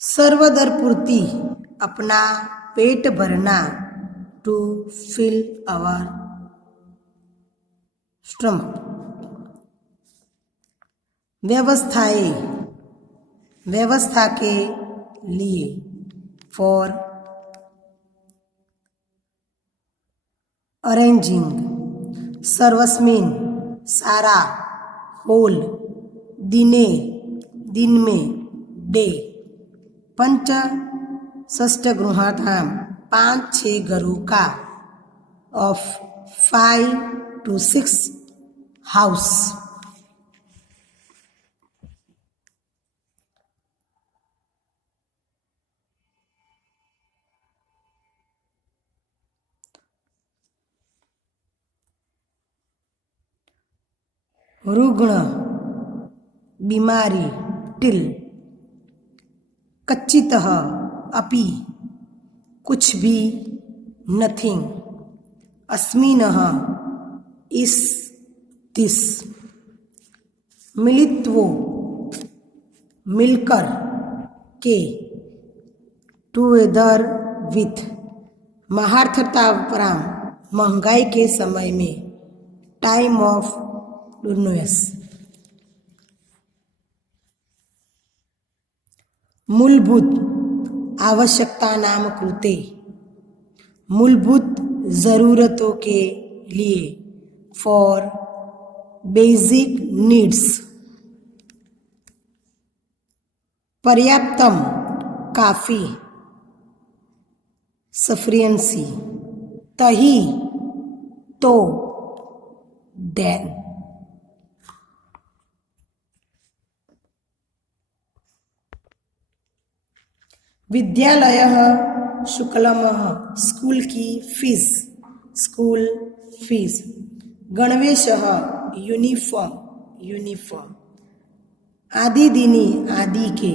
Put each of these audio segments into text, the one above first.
सर्वदर पूर्ति, अपना पेट भरना, टू फिल आवर स्टमक। व्यवस्थाएं, व्यवस्था के लिए, फॉर अरेंजिंग। सर्वस्मिन, सारा, होल, दिने, दिन में, डे। पंच षष्ठ गृहाणाम, 5-6 घरों का, ऑफ 5 to 6 हाउस। रुग्ण, बीमारी, टिल। कच्चितः, अपि, कुछ भी, नथिंग। अस्मिनः, इस, दिस। मिलित्वो, मिलकर, के, टुगेदर विथ। महार्थतापराम, महंगाई के समय में, टाइम ऑफ टूर्नुएस। मूलभूत, आवश्यकता नाम कृते, मूलभूत जरूरतों के लिए, फॉर बेसिक नीड्स। पर्याप्तम, काफी, सफिशिएंसी। तही, तो, देन। विद्यालयः शुक्लमः, स्कूल की फीस, स्कूल फीस। गणवेशः, यूनिफॉर्म, यूनिफॉर्म। आदि दिनी, आदि के,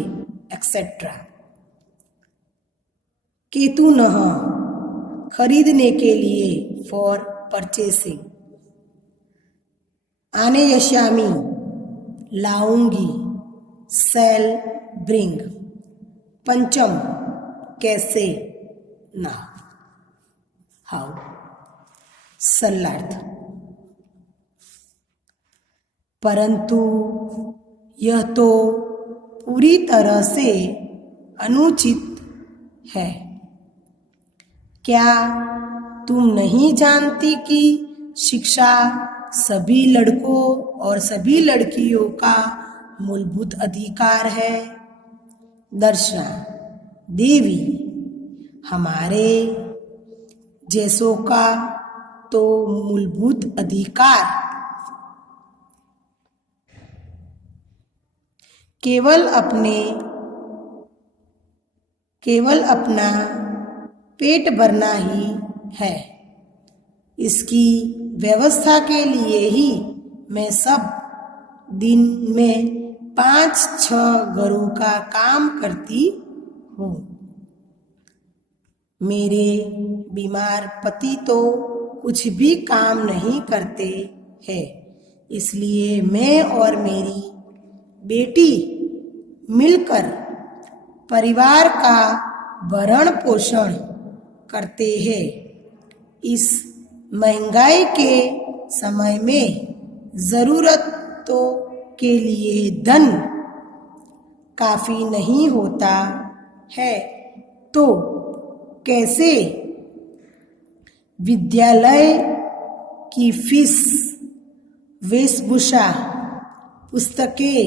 एक्सेट्रा। केतुनः, खरीदने के लिए, फॉर परचेसिंग। आनेयस्यामि, लाऊंगी, सेल, ब्रिंग। पंचम, कैसे, ना, हाउ। सरलार्थ, परंतु यह तो पूरी तरह से अनुचित है। क्या तुम नहीं जानती कि शिक्षा सभी लड़कों और सभी लड़कियों का मूलभूत अधिकार है? दर्शना, देवी, हमारे जैसों का तो मूलभूत अधिकार केवल अपना पेट भरना ही है। इसकी व्यवस्था के लिए ही मैं सब दिन में 5-6 घरों का काम करती हूँ। मेरे बीमार पति तो कुछ भी काम नहीं करते हैं, इसलिए मैं और मेरी बेटी मिलकर परिवार का भरण पोषण करते हैं। इस महंगाई के समय में जरूरतों के लिए धन काफी नहीं होता है, तो कैसे विद्यालय की फीस, वेशभूषा, पुस्तकें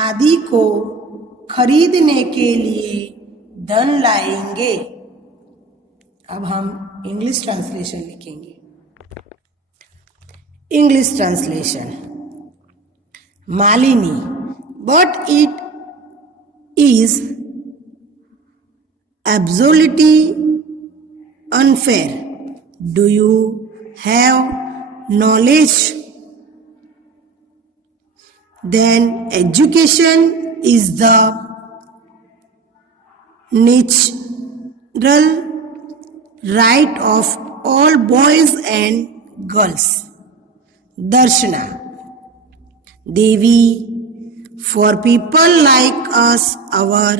आदि को खरीदने के लिए धन लाएंगे। अब हम इंग्लिश ट्रांसलेशन लिखेंगे। English translation. Malini, but it is absolutely unfair. Do you have knowledge? Then education is the natural right of all boys and girls. Darshana, Devi, for people like us, our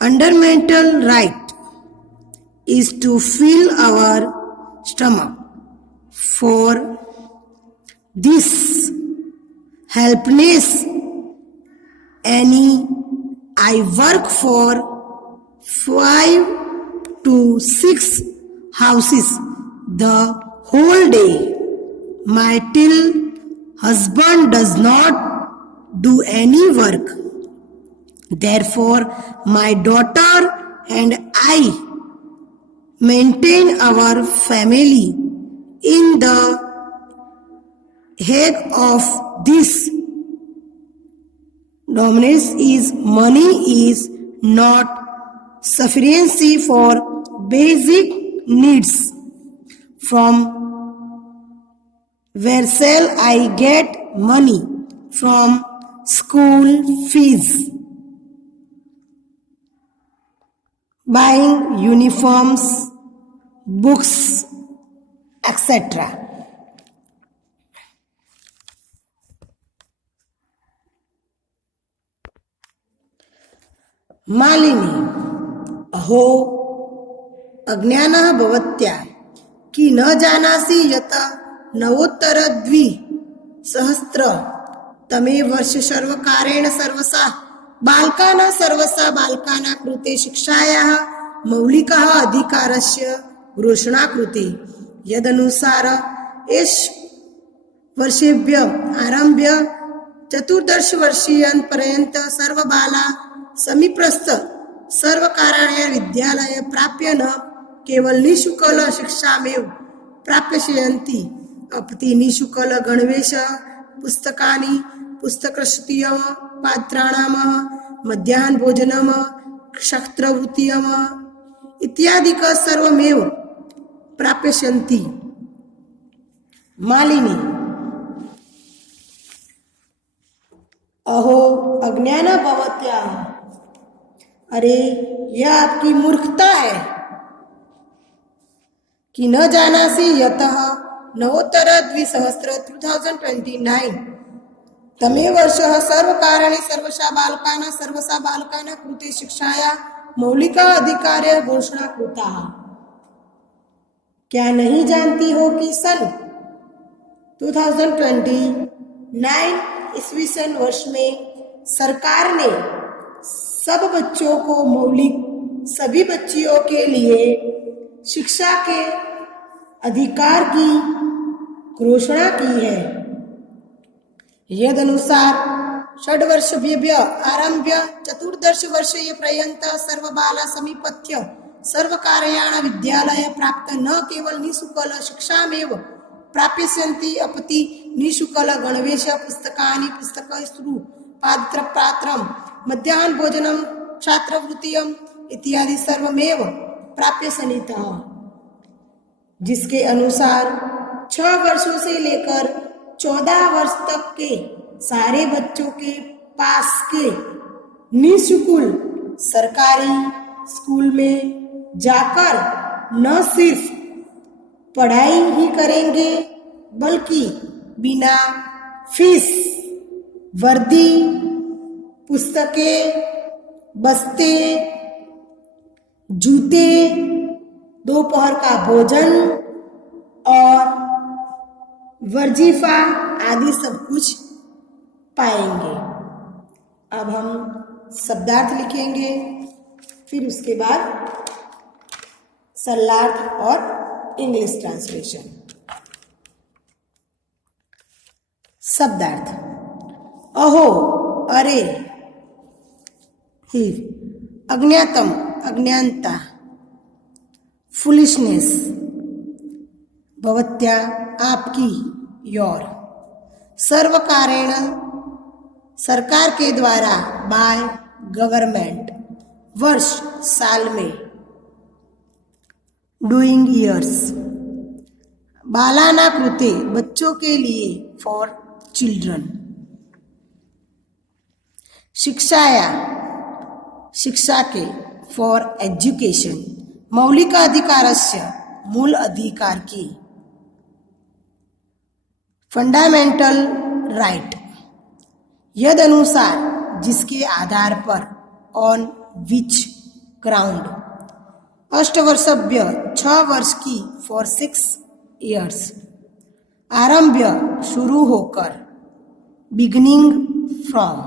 fundamental right is to fill our stomach. For this helpless any I work for 5 to 6 houses the whole day. My till husband does not do any work. Therefore, my daughter and I maintain our family. In the head of this dominance is money is not sufficiency for basic needs. From where shall I get money? From school fees, buying uniforms, books, etc. Malini अहो अज्ञानः भवत्या कि न जानासि यत नवोत्तर द्विसहस्र तमे वर्ष सर्वकारेण सर्वसा बालकानां कृते शिक्षायाः मौलिकः अधिकारस्य घोषणा कृते यदनुसार एष वर्षेभ्य आरभ्य 14 वर्षीयान् सर्वबाला समीपस्थ सर्वकारीय विद्यालय प्राप्य न केवल निःशुल्क शिक्षामेव प्राप्स्यन्ति अपि निःशुल्क गणवेश पुस्तकानि पुस्तकस्तुत्यं पात्राणां मध्याह्न भोजनम क्षत्रवृत्तियम इत्यादिक सर्वमेव प्राप्स्यन्ति। मालिनी अहो अज्ञान भवत्या अरे यह आपकी मूर्खता है कि न जानासि यतः नवोत्तर द्विसहस्र 2029 तमे वर्षः सर्वकारणि सर्वसा बालकानां कृते शिक्षाया मौलिक अधिकार घोषणा कृता। क्या नहीं जानती हो कि सन 2029 ईस्वी सन वर्ष में सरकार ने सब बच्चों को मौलिक सभी बच्चियों के लिए शिक्षा के अधिकार की घोषणा की है। यदनुसार 6 वर्षेभ्यः आरभ्य 14 वर्षीय पर्यंत सर्वबाला समीपस्थ्य सर्वकारीय विद्यालय प्राप्त न केवल निःशुल्क शिक्षामेव प्राप्स्यन्ति अपि निःशुल्क गणवेश पुस्तकानि पुस्तकस्तु पात्रं मध्याह्न भोजनम छात्रवृत्तियम इत्यादि सर्वमेव प्राप्स्यन्ति, जिसके अनुसार 6 वर्षों से लेकर 14 वर्ष तक के सारे बच्चों के पास के निःशुल्क सरकारी स्कूल में जाकर न सिर्फ पढ़ाई ही करेंगे बल्कि बिना फीस वर्दी पुस्तकें बस्ते जूते दोपहर का भोजन और वजीफा आदि सब कुछ पाएंगे। अब हम शब्दार्थ लिखेंगे, फिर उसके बाद सरलार्थ और इंग्लिश ट्रांसलेशन। शब्दार्थ अहो अरे, फिर अज्ञातम अज्ञानता फुलिशनेस, भवत्या आपकी योर, सर्वकारेण सरकार के द्वारा, बाय गवर्नमेंट, वर्ष साल में, डूइंग ईयर्स, बालाना कृते बच्चों के लिए, फॉर चिल्ड्रन, शिक्षाया शिक्षा के, फॉर एजुकेशन, मौलिक अधिकारस्य मूल अधिकार की, फंडामेंटल राइट, यद अनुसार जिसके आधार पर, ऑन विच ग्राउंड। अष्टवर्षभ्य 6 वर्ष की फॉर 6 years। आरंभ्य शुरू होकर बिगिनिंग फ्रॉम।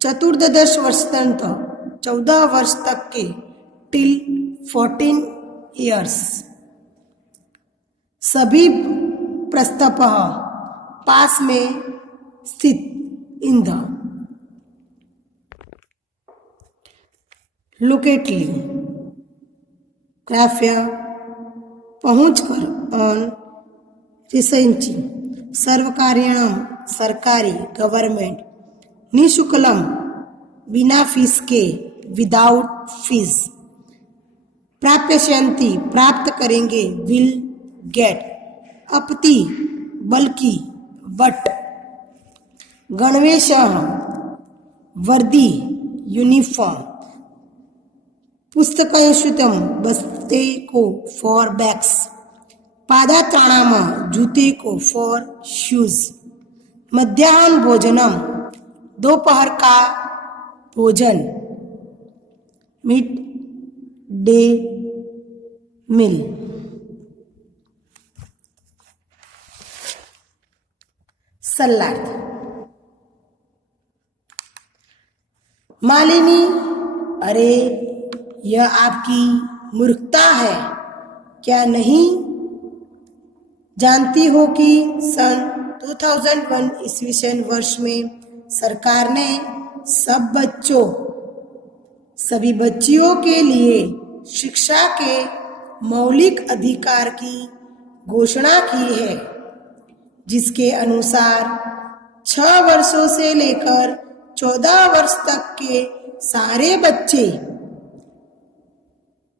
चतुर्दश वर्ष तक 14 वर्ष तक के टिल 14 years। सभी प्रस्तपः पास में स्थित इन द। लोकेटली क्राफ्य पहुंचकर ऑन रिसर्चिंग सर्वकार्यणम सरकारी गवर्नमेंट निःशुल्कम बिना फीस के विदाउट फीस। प्राप्यस्यन्ति प्राप्त करेंगे विल गेट। अपति बल्कि बट। गणवेशः वर्दी यूनिफॉर्म। पुस्तकयुतं बस्ते को फॉर बैग्स। पादात्राणाम जूते को फॉर शूज। मध्याह्न भोजनम दोपहर का भोजन मिड डे मील। सल्लार्थ। मालिनी, अरे यह आपकी मूर्खता है। क्या नहीं जानती हो कि सन 2001 ईस्वीसन वर्ष में सरकार ने सभी बच्चियों के लिए शिक्षा के मौलिक अधिकार की घोषणा की है, जिसके अनुसार 6 वर्षों से लेकर 14 वर्ष तक के सारे बच्चे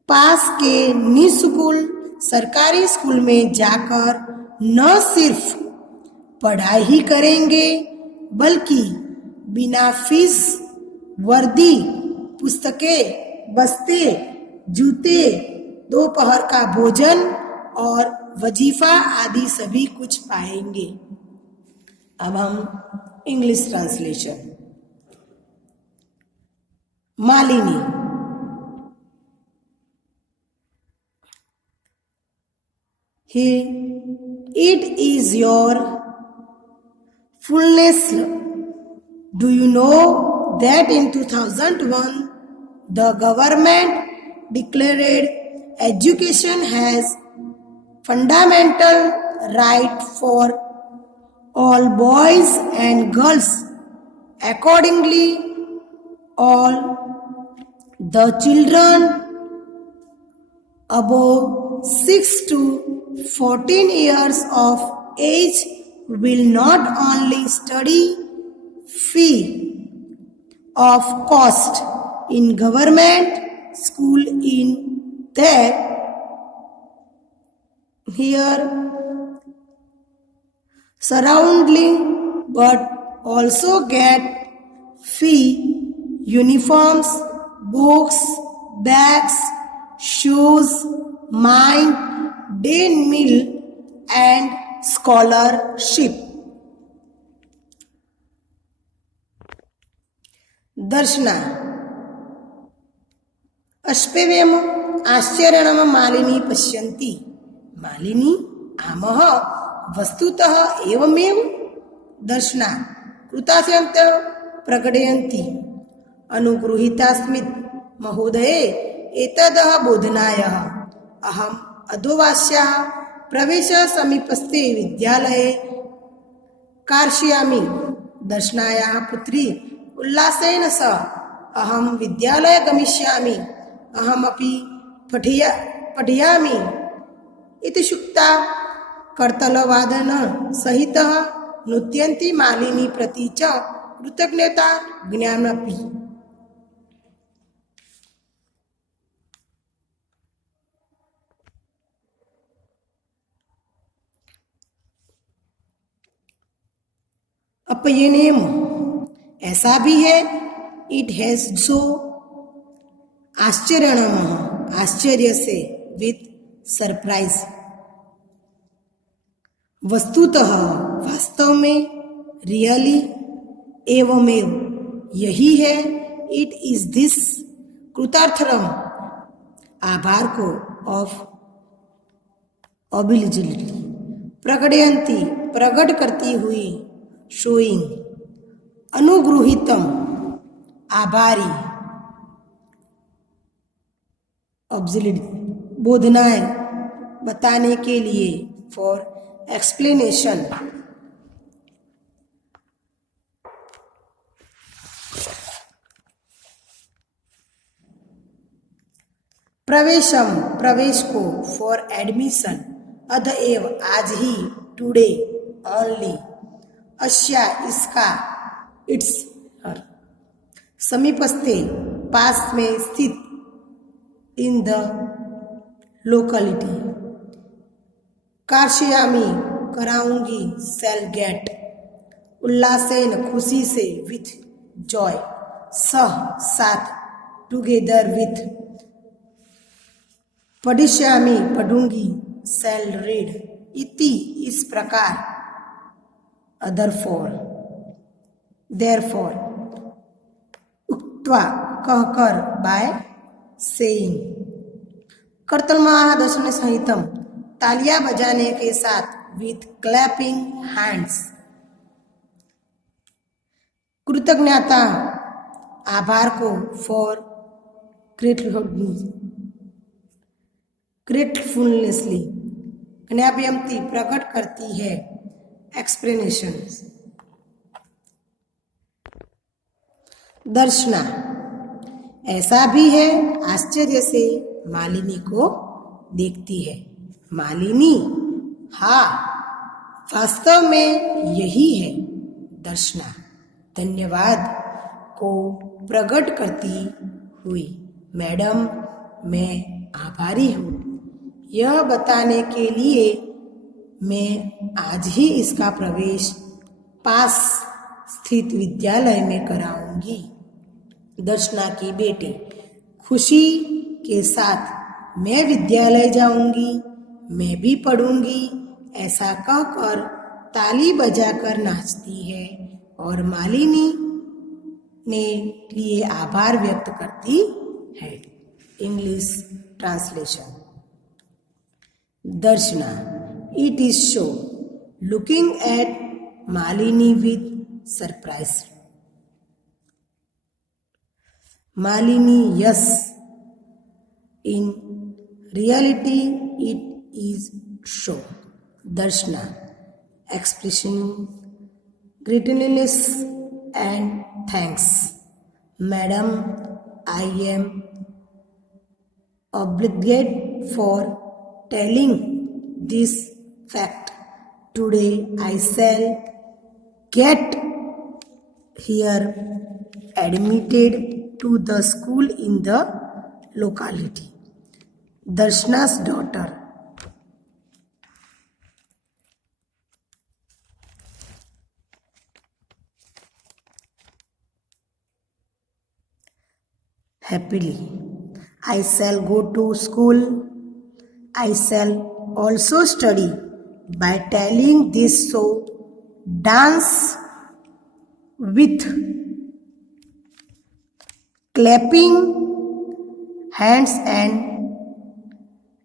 पास के निःशुल्क सरकारी स्कूल में जाकर न सिर्फ पढ़ाई ही करेंगे, बल्कि बिना फीस वर्दी, पुस्तकें, बस्ते, जूते, दोपहर का भोजन और वजीफा आदि सभी कुछ पाएंगे। अब हम English translation. Malini, it is your fullness. Do you know that in 2001 the government declared education has fundamental right for all boys and girls. Accordingly, all the children above 6 to 14 years of age will not only study free of cost in government school in their here surrounding, but also get free uniforms, books, bags, shoes, mind, day meal and scholarship. दर्शना। अश्पेव्यम आश्चर्यणम मालिनी पश्यन्ति। मालिनी आमः वस्तुतः एवमेव। दर्शना कृतास्यन्त प्रकटयन्ति। अनुगृहीतास्मित् महोदये एतदः बोधनायः अहम् अधोवास्याः प्रवेश समीपस्थे विद्यालये कारयिष्यामि। दर्शनायाः पुत्री उल्लासेन सह अहं विद्यालये गमिष्यामि, अहमपि पठिष्यामि इति शुक्ता करतलवादन सहितः नृत्यन्ती मालिनी प्रति च कृतज्ञता ज्ञानमपि। अपयनेम ऐसा भी है। इट हैज सो आश्चर्यणम आश्चर्य से, विथ सरप्राइज। वस्तुतः वास्तव में, रियली, एवमेव यही है। इट इज दिस कृतार्थरम आभार को, ऑफ ओबिलिजिलिटी, प्रकटयंती प्रकट करती हुई, शोइंग, अनुगृहीतम आभारी, ऑब्जिलिटी बोधनाएं बताने के लिए, फॉर एक्सप्लेनेशन। प्रवेशम प्रवेश को, फॉर एडमिशन। अतएव आज ही, टुडे ओनली। अश्या इसका, इट्स हर। समीपस्थे पास में स्थित, इन द लोकेलिटी। कार्षयामी कराऊंगी, सेल गेट। उल्लासेन खुशी से, विथ जॉय। सह साथ, टुगेदर विथ। पढ़िष्यामी पढ़ूंगी, सेल रीड। इति इस प्रकार, अदर फॉर, देयरफॉर। उक्त्वा कहकर, बाय सेइंग। कर्तलमहादर्शन सहितम तालियां बजाने के साथ, विथ क्लैपिंग हैंड्स। कृतज्ञता आभार को, फॉर ग्रेटफुलनेसली। ज्ञापयंती प्रकट करती है, एक्सप्लेनेशन। दर्शना ऐसा भी है, आश्चर्य से मालिनी को देखती है। मालिनी, हाँ वास्तव में यही है। दर्शना धन्यवाद को प्रकट करती हुई, मैडम मैं आभारी हूँ यह बताने के लिए मैं आज ही इसका प्रवेश पास स्थित विद्यालय में कराऊंगी। दर्शना की बेटी, खुशी के साथ मैं विद्यालय जाऊंगी, मैं भी पढ़ूंगी। ऐसा कहकर ताली बजाकर नाचती है और मालिनी ने लिए आभार व्यक्त करती है। English translation. Darshana, it is show, looking at Malini with surprise. Malini, yes, in reality it is show. Darshana, expression gratefulness and thanks. Madam, I am obliged for telling this fact. Today I shall get here admitted to the school in the locality. Darshana's daughter. Happily. I shall go to school. I shall also study by telling this show, dance with clapping hands and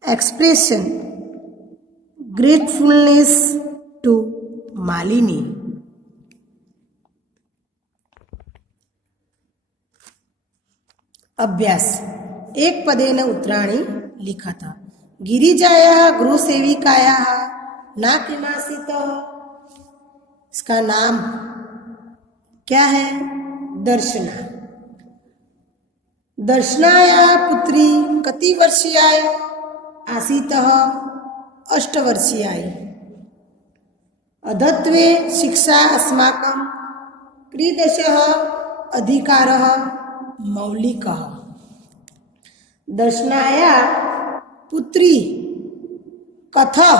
expression gratefulness to Malini. अभ्यास। एक पदेन उत्तराणि लिखत। गिरिजायाः गृहसेविकायाः न किमासीत्। इसका नाम क्या है? दर्शना। दर्शनायाः पुत्री कति वर्षीयाय आसीतः? 8 वर्षीयाय। अद्यत्वे शिक्षा अस्माकं कीदृशः अधिकारः मौलिकः। दर्शनायाः पुत्री कथं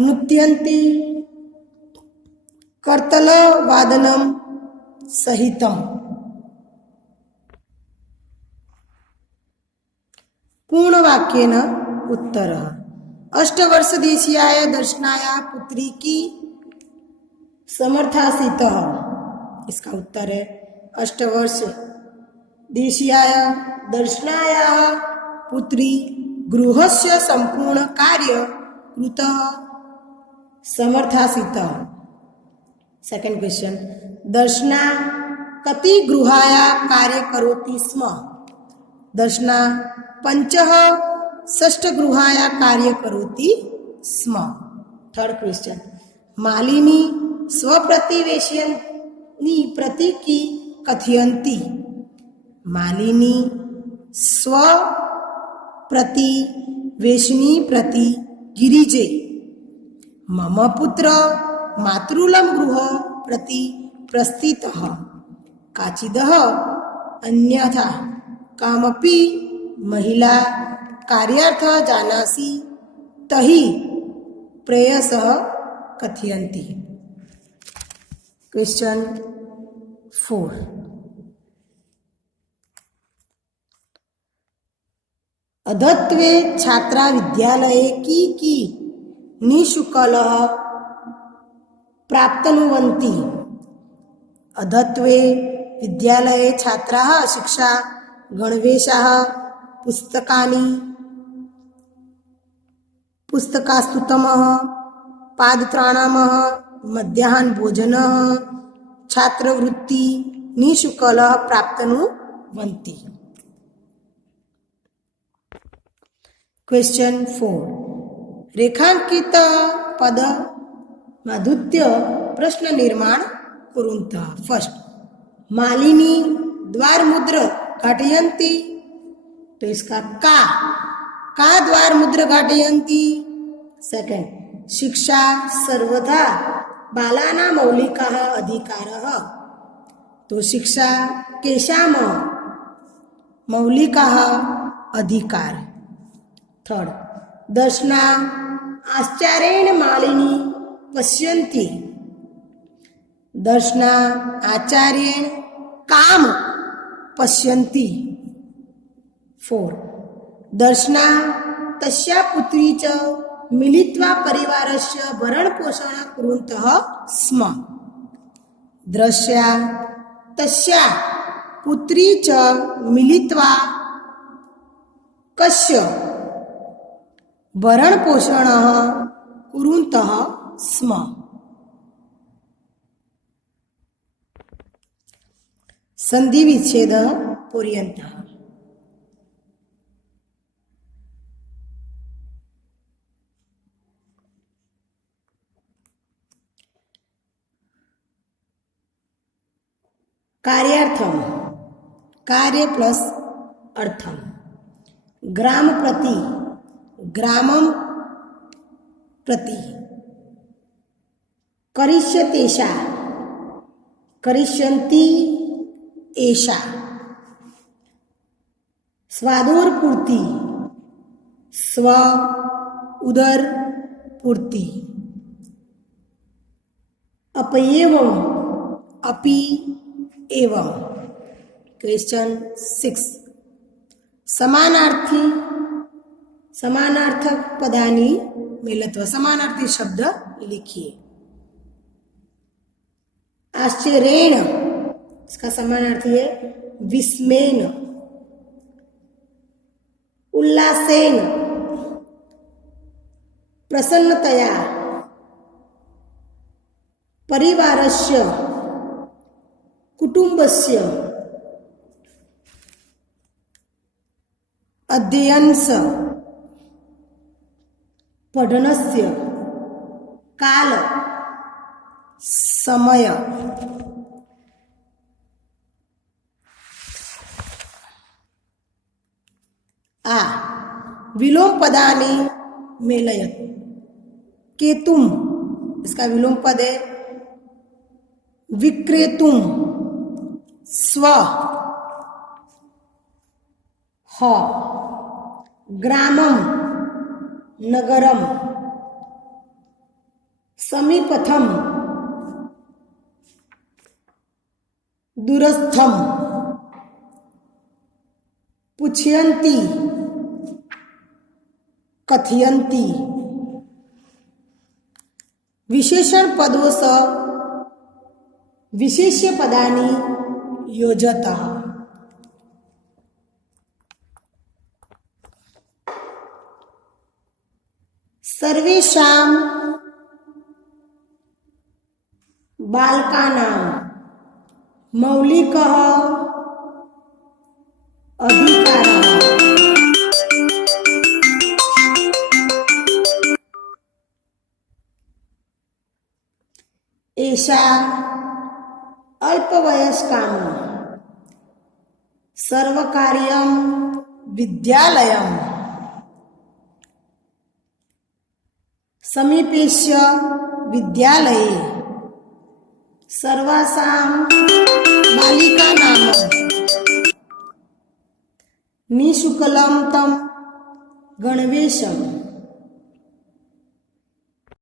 नृत्यन्ति? कर्तलवादनं सहितम्। पूर्णवाक्येन उत्तरः। 8 वर्षदेशीयाय दर्शनायाः पुत्री की समर्थासीतः। इसका उत्तर है 8 वर्ष देशीयाय दर्शनायाः पुत्री गृहस्य संपूर्ण कार्य कृतः समर्थासीत्। सेकंड क्वेश्चन, दर्शना कति गृहाय कार्य करोति स्म? दर्शना पंचः षष्ठ गृहाय कार्य करोति स्म। थर्ड क्वेश्चन, मालिनी स्वप्रतिवेशिनी प्रति की कथयन्ति? मालिनी स्वप्रतिवेशिनी प्रति गिरिजे मम पुत्र मातृलं गृह प्रति प्रस्थितः काचिदः अन्यथा कामपि महिला कार्यार्थ जानासि तहि प्रेयसः कथयन्ति। क्वेश्चन 4, अधत्वे छात्रा विद्यालये की निःशुल्कः प्राप्नुवन्ति? अधत्वे विद्यालये छात्राः शिक्षा गणवेशः पुस्तकानि पुस्तकास्तुतमः पादत्राणमः मध्याह्न भोजनः छात्रवृत्ति निःशुल्कः प्राप्नुवन्ति। क्वेश्चन 4, रेखांकित पद माधुत्य प्रश्न निर्माण कुरुन्तः। फर्स्ट, मालिनी द्वारमुद्र घाटयन्ति, तो इसका का द्वारमुद्र घाटयन्ति। सेकंड, शिक्षा सर्वदा बालानां मौलिकः अधिकारः, तो शिक्षा केषां मौलिकः अधिकार। थर्ड, दर्शना आश्चर्येण मालिनी पश्यन्ति, दर्शना आचार्येण काम पश्यन्ति। फोर, दर्शना तस्या पुत्री च मिलित्वा परिवारस्य भरणपोषणं कुर्वन्तः स्म। दर्शया तस्या पुत्री च मिलित्वा कस्य भरणपोषणं कुर्वन्तः स्म। संधि विच्छेद पर्यन्तः। कार्यार्थम, कार्य प्लस अर्थम। ग्राम प्रति, ग्रामम प्रति। करिष्यतेषा, करिष्यन्ति एषा। स्वादोरपूर्ति, स्व उदर पूर्ति। अपयेवं, अपि एवं। क्वेश्चन 6, समानार्थी समानार्थक पदानी मिलत्व, समानार्थी शब्द लिखिए। आश्चर्येण, इसका समानार्थी है विस्मेन। उल्लासेन, प्रसन्नतया। परिवारस्य, कुटुंबस्य। अध्ययनस्य, पठनस्य। काल, समय। आ विलोम पदानि मेलयत। केतुम, इसका विलोम पद है विक्रेतुम। स्व, ह। ग्रामम, नगरम। समीपथम, दूरस्थम। पुछयन्ति, कथयन्ति। विशेषण पदों से विशेष्य पदानि योजतः। सर्वेषां बालकानां मौलिकः अधिकारः एषा अल्पवयस्कां सर्वकारीयं विद्यालयं समीपेस्य विद्यालये सर्वासां बालिकानां निःशुल्कं तं गणवेशम्